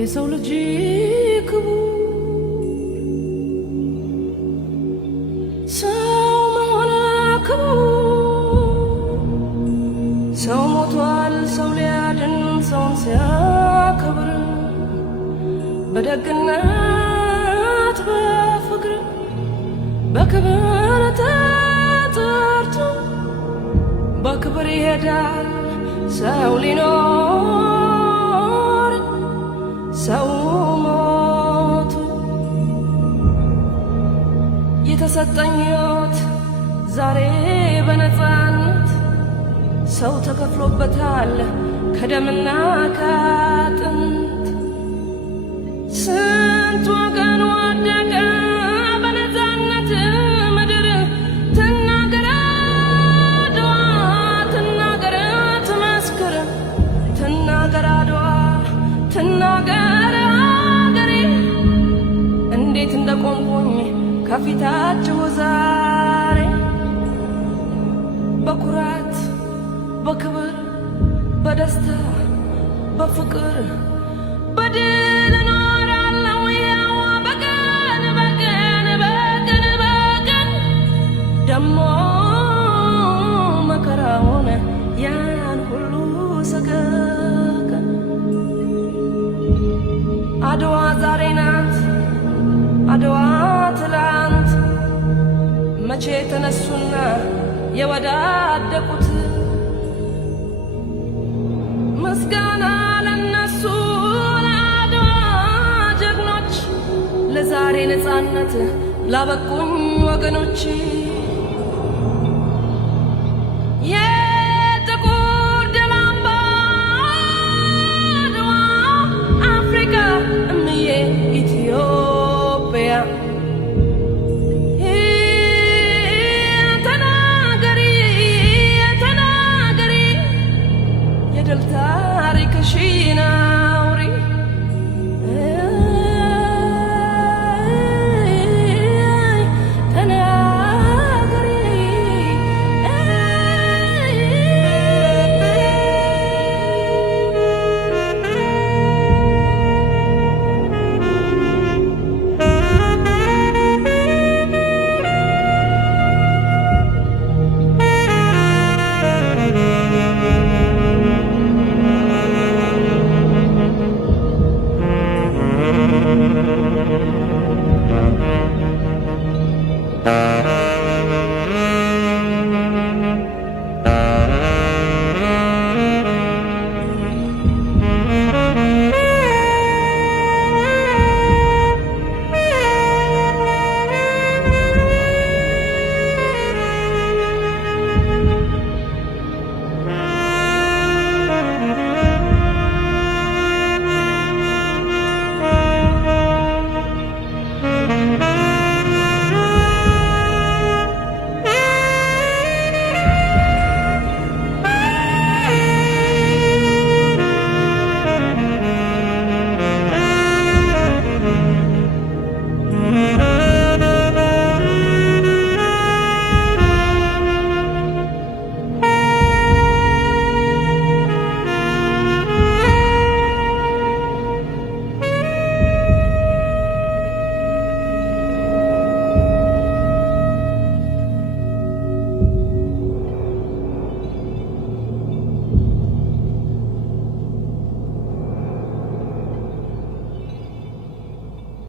የሰው ልጅ ክቡር ሰው መሆን ክቡር ሰው ሞቷል ሰው ሊያድን ሰውን ሲያከብር በደግነት በፍቅር በክብር ተጠርቶ በክብር ይሄዳል ሰው ሊኖር ሰው ሞቱ የተሰጠኝ ሕይወት ዛሬ በነፃነት ሰው ተከፍሎበታል ከደምና ከአጥንት ስንት ወገን ወደቀ በነፃነት ምድር ትናገር አድዋ ትናገር ትመስክር ትናገር አድዋ ትናገር አገሬ እንዴት እንደቆምኩኝ ከፊታችሁ ዛሬ በኩራት በክብር በደስታ በፍቅር በድል እኖራለሁ ያው በቀን በቀን በቀን በቀን ደሞ መከራውን ያን ሁሉ ሰቀቀን አድዋ ዛሬ ናት አድዋ ትላንት መቼ ተነሱና የወዳደቁት ምስጋና ለነሱ ለአድዋ ጀግኖች ለዛሬ ነፃነት ላበቁኝ ወገኖች የጥቁር ደም አምባ አድዋ አፍሪካ እምዬ ኢትዮጵያ ተናገሪ የድል ታሪክሽን